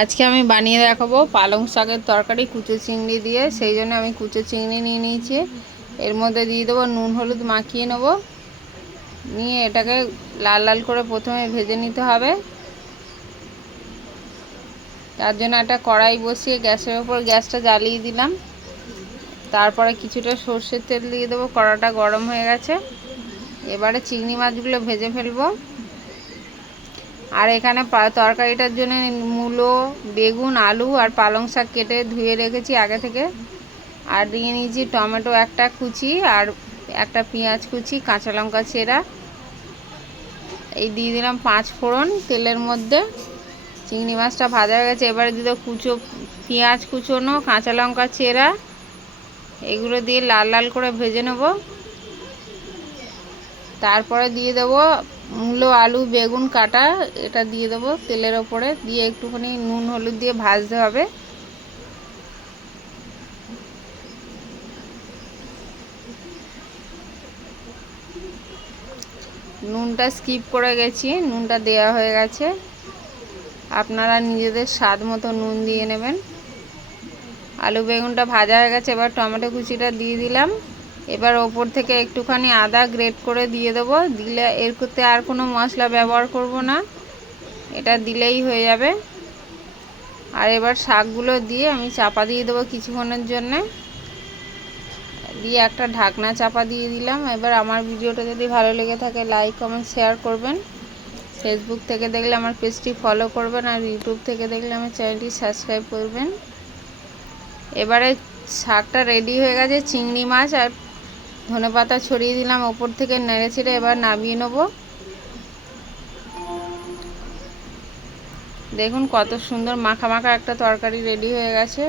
আজকে আমি বানিয়ে দেখাবো পালং শাকের তরকারি কুচো চিংড়ি দিয়ে। সেই জন্য আমি কুচো চিংড়ি নিয়ে নিয়েছি। এর মধ্যে দিয়ে দেবো নুন হলুদ মাখিয়ে নেব। নিয়ে এটাকে লাল লাল করে প্রথমে ভেজে নিতে হবে। তার জন্য একটা কড়াই বসিয়ে গ্যাসের ওপর গ্যাসটা জ্বালিয়ে দিলাম। তারপরে কিছুটা সর্ষের তেল দিয়ে দেবো। কড়াটা গরম হয়ে গেছে। এবারে চিংড়ি মাছগুলো ভেজে ফেলবো। আর এখানে তরকারিটার জন্য মূলো, বেগুন, আলু আর পালং শাক কেটে ধুয়ে রেখেছি আগে থেকে। আর দিয়ে নিয়েছি টমেটো একটা কুচি আর একটা পেঁয়াজ কুচি, কাঁচা লঙ্কা চেরা। এই দিয়ে দিলাম 5 ফোড়ন তেলের মধ্যে। চিংড়ি মাছটা ভাজা হয়ে গেছে। এবারে দিয়ে দেবো পেঁয়াজ কুচোনো, কাঁচা লঙ্কা চেরা। এগুলো দিয়ে লাল লাল করে ভেজে নেব। তারপরে দিয়ে দেবো মূলো, আলু, বেগুন কাটা, এটা দিয়ে দেবো তেলের ওপরে। দিয়ে একটুখানি নুন হলুদ দিয়ে ভাজতে হবে। নুনটা স্কিপ করে গেছি, নুনটা দেওয়া হয়ে গেছে। আপনারা নিজেদের স্বাদ মতো নুন দিয়ে নেবেন। আলু বেগুনটা ভাজা হয়ে গেছে। এবার টমেটো কুচিটা দিয়ে দিলাম। এবার ওপর থেকে একটুখানি আদা গ্রেট করে দিয়ে দেবো। দিলে এর করতে আর কোনো মশলা ব্যবহার করব না, এটা দিলেই হয়ে যাবে। আর এবার শাকগুলো দিয়ে আমি চাপা দিয়ে দেবো কিছুক্ষণের জন্যে। দিয়ে একটা ঢাকনা চাপা দিয়ে দিলাম। এবার আমার ভিডিওটা যদি ভালো লেগে থাকে লাইক কমেন্ট শেয়ার করবেন। ফেসবুক থেকে দেখলে আমার পেজটি ফলো করবেন, আর ইউটিউব থেকে দেখলে আমার চ্যানেলটি সাবস্ক্রাইব করবেন। এবারে শাকটা রেডি হয়ে গেছে। চিংড়ি মাছ আর ধনেপাতা ছড়িয়ে দিলাম ওপর থেকে নেড়ে ছেড়ে। এবার নামিয়ে নেব। দেখুন কত সুন্দর মাখা মাখা একটা তরকারি রেডি হয়ে গেছে।